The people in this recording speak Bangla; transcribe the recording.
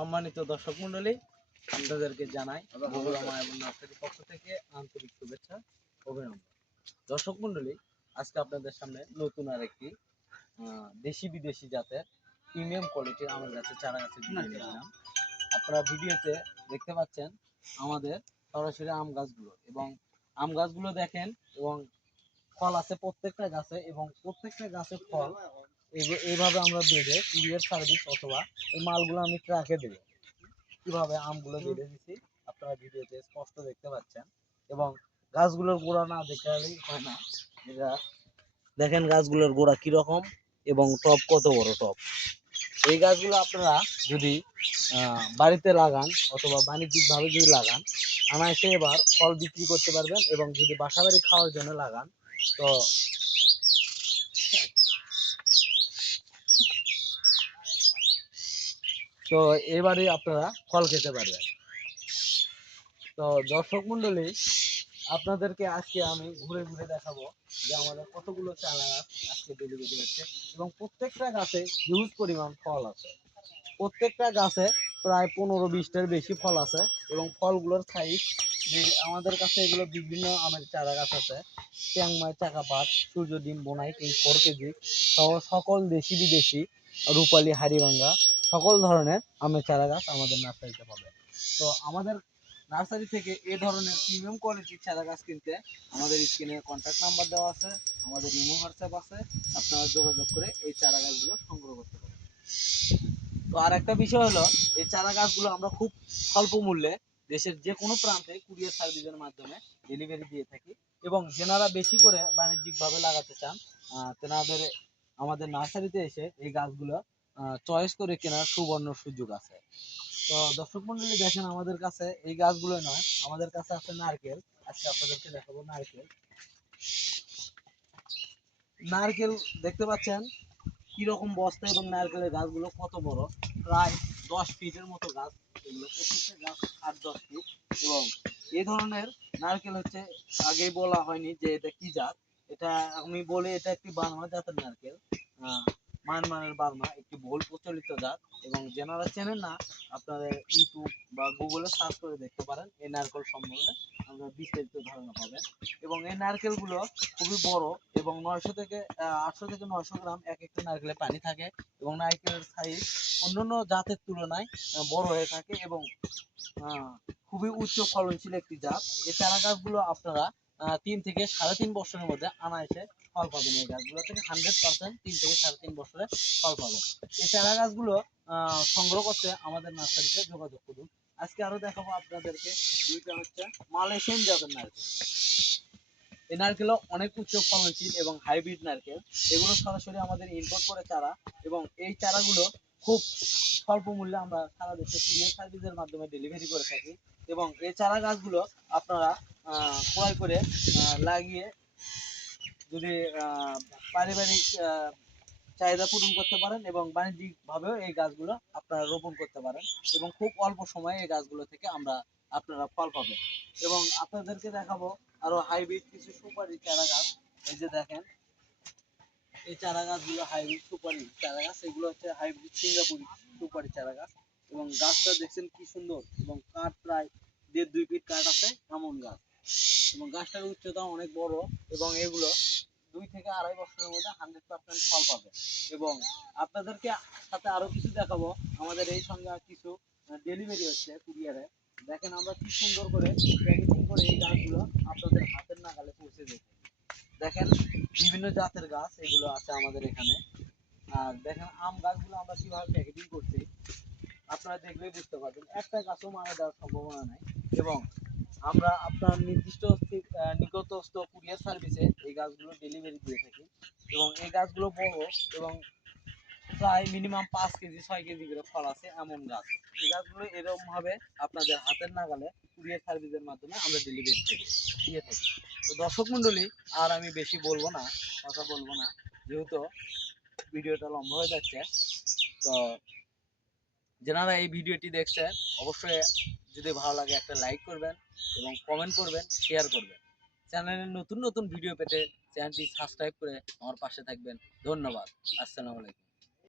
সম্মানিত দর্শক মন্ডলী, আপনাদেরকে জানাই বগুড়া মায়াবন নার্সারির পক্ষ থেকে আন্তরিক শুভেচ্ছা অভিনন্দন। দর্শক মন্ডলী, আজকে আপনাদের সামনে নতুন আরেকটি দেশি বিদেশি জাতের প্রিমিয়াম কোয়ালিটির আমের গাছের চারা গাছের ভিডিও নিলাম। আপনারা ভিডিওতে দেখতে পাচ্ছেন আমাদের সরাসরি আম গাছগুলো, এবং আম গাছগুলো দেখেন, এবং ফল আছে প্রত্যেকটা গাছে, এবং প্রত্যেকটা গাছে ফল এইভাবে আমরা বেঁধে কুরিয়ার সার্ভিস অথবা এই মালগুলো আমি ট্রাকে দেবো। কিভাবে আমগুলো বেঁধে দিচ্ছি আপনারা ভিডিওতে স্পষ্ট দেখতে পাচ্ছেন। এবং গাছগুলোর গোড়া না দেখালেই হয় না, এটা দেখেন গাছগুলোর গোড়া কিরকম এবং টব কত বড় টব। এই গাছগুলো আপনারা যদি বাড়িতে লাগান অথবা বাণিজ্যিকভাবে যদি লাগান, অনায়াসে এবার ফল বিক্রি করতে পারবেন। এবং যদি বাসা বাড়ি খাওয়ার জন্য লাগান তো এবারে আপনারা ফল খেতে পারবেন। তো দর্শক মন্ডলী, আপনাদেরকে আজকে আমি ঘুরে ঘুরে দেখাবো যে আমাদের কতগুলো চারা গাছ আজকে ডেলিভারি হচ্ছে, এবং প্রত্যেকটা গাছে হিউজ পরিমাণ ফল আছে। প্রত্যেকটা গাছে প্রায় 15-20টার বেশি ফল আছে, এবং ফলগুলোর সাইজ যে আমাদের কাছে এগুলো বিভিন্ন আমের চারা গাছ আছে, চ্যাংমাই, চাকাপাত, সূর্য ডিম, বোনাই, এই 4 কেজি সহ সকল দেশি বিদেশি, রূপালী, হাড়িভাঙ্গা সকল ধরনের আমের চারা গাছ আমাদের নার্সারিতে পাবেন। তো আমাদের নার্সারি থেকে এই ধরনের প্রিমিয়াম কোয়ালিটির চারা গাছ কিনতে আমাদের স্ক্রিনে কন্ট্যাক্ট নাম্বার দেওয়া আছে, আমাদের ইমো হোয়াটসঅ্যাপ আছে, আপনারা যোগাযোগ করে এই চারা গাছগুলো সংগ্রহ করতে পারেন। তো আর একটা বিষয় হলো, এই চারা গাছগুলো আমরা খুব স্বল্প মূল্যে দেশের যে কোনো প্রান্তে কুরিয়ার সার্ভিসের মাধ্যমে ডেলিভারি দিয়ে থাকি, এবং যেনারা বেশি করে বাণিজ্যিকভাবে লাগাতে চান তেনাদের আমাদের নার্সারিতে এসে এই গাছগুলো চয়েস করে কেনার সুবর্ণ সুযোগ আছে। তো দর্শক মন্ডলী, দেখেন আমাদের কাছে এই গাছগুলো নয়, আমাদের কাছে আছে নারকেল। আজকে আপনাদেরকে দেখাবো নারকেল। নারকেল দেখতে পাচ্ছেন কিরকম বস্তা, এবং নারকেলের গাছগুলো কত বড়, প্রায় 10 ফিটের মতো গাছ। এগুলো প্রত্যেকটা গাছ 8-10 ফিট। এবং এই ধরনের নারকেল হচ্ছে, আগেই বলা হয়নি যে এটা কি জাত। এটা আমি বলি, এটা একটি বার্মা জাতের নারকেল। মায়ানমারের বার্মা একটি বহুল প্রচলিত জাত, এবং যারা চেনেন না আপনারা ইউটিউব বা গুগলে সার্চ করে দেখতে পারেন। এই নারকেল সম্বন্ধে আমরা বিস্তারিত ধারণা পাবেন। এবং এই নারকেলগুলো খুবই বড়, এবং 800 থেকে 900 গ্রাম এক একটা নারকেলে পানি থাকে, এবং নারকেলের সাইজ অন্যান্য জাতের তুলনায় বড় হয়ে থাকে, এবং খুবই উচ্চ ফলনশীল একটি জাত। এই চারা গাছগুলো আপনারা 3 থেকে 3.5 বছরের মধ্যে আনায়াসে ফল পাবেন। এই গাছগুলো থেকে 100% 3 থেকে 3.5 বছরে ফল পাবেন। এই চারা গাছগুলো সংগ্রহ করতে আমাদের নার্সারিতে যোগাযোগ করুন। আজকে আরো দেখাবো আপনাদেরকে দুইটা হচ্ছে মালয়েশিয়ান জাতের নারকেল। এই নারকেলও অনেক উচ্চ ফলনশীল এবং হাইব্রিড নারকেল। এগুলো সরাসরি আমাদের ইম্পোর্ট করে চারা, এবং এই চারাগুলো খুব স্বল্প মূল্যে আমরা সারা দেশে কুরিয়ার সার্ভিসের মাধ্যমে ডেলিভারি করে থাকি। এবং এই চারা গাছগুলো আপনারা ক্রয় করে লাগিয়ে যদি পারিবারিক চাহিদা পূরণ করতে পারেন, এবং বাণিজ্যিকভাবেও এই গাছগুলো আপনারা রোপণ করতে পারেন, এবং খুব অল্প সময়ে এই গাছগুলো থেকে আপনারা ফল পাবেন। এবং আপনাদেরকে দেখাবো আরো হাইব্রিড কিছু সুপারি চারা গাছ। এই যে দেখেন, এই চারা গাছগুলো হাইব্রিড সুপারি চারা গাছ। এগুলো হচ্ছে হাইব্রিড সিঙ্গাপুরি সুপারি চারা গাছ, এবং গাছটা দেখছেন কি সুন্দর, এবং কাঠ প্রায় 1.5-2 ফিট কাঠ আছে এমন গাছ, এবং গাছটার উচ্চতা অনেক বড়। এবং এগুলো 2 থেকে 2.5 বছরের মধ্যে 100% ফল পাবে। এবং আপনাদেরকে সাথে আরো কিছু দেখাবো, আমাদের এই সঙ্গে কিছু ডেলিভারি হচ্ছে কুরিয়ারে। দেখেন আমরা কি সুন্দর করে প্যাকেজিং করে এই গাছগুলো আপনাদের হাতের নাগালে পৌঁছে দিতে। দেখেন বিভিন্ন জাতের গাছ এগুলো আছে আমাদের এখানে। আর দেখেন আম গাছগুলো আমরা কিভাবে প্যাকেজিং করছি, আপনারা দেখলেই বুঝতে পারবেন। একটা গাছও মারা যাওয়ার সম্ভাবনা নাই। এবং আমরা আপনার নির্দিষ্ট নিকটস্থ কুরিয়ার সার্ভিসে এই গাছগুলো ডেলিভারি দিয়ে থাকি। এবং এই গাছগুলো বড়, এবং প্রায় মিনিমাম 5 কেজি 6 কেজি করে ফল আছে এমন গাছ। এই গাছগুলো এরকম ভাবে আপনাদের হাতের নাগালে কুরিয়ার সার্ভিসের মাধ্যমে আমরা ডেলিভারি দিয়ে থাকি। তো দর্শক মন্ডলী, আর আমি বেশি কথা বলবো না, যেহেতু ভিডিওটা লম্বা হয়ে যাচ্ছে। তো যারা এই ভিডিওটি দেখছেন, অবশ্যই যদি ভালো লাগে একটা লাইক করবেন, এবং কমেন্ট করবেন, শেয়ার করবেন। চ্যানেলের নতুন নতুন ভিডিও পেতে চ্যানেলটি সাবস্ক্রাইব করে আমার পাশে থাকবেন। ধন্যবাদ। আসসালামু আলাইকুম।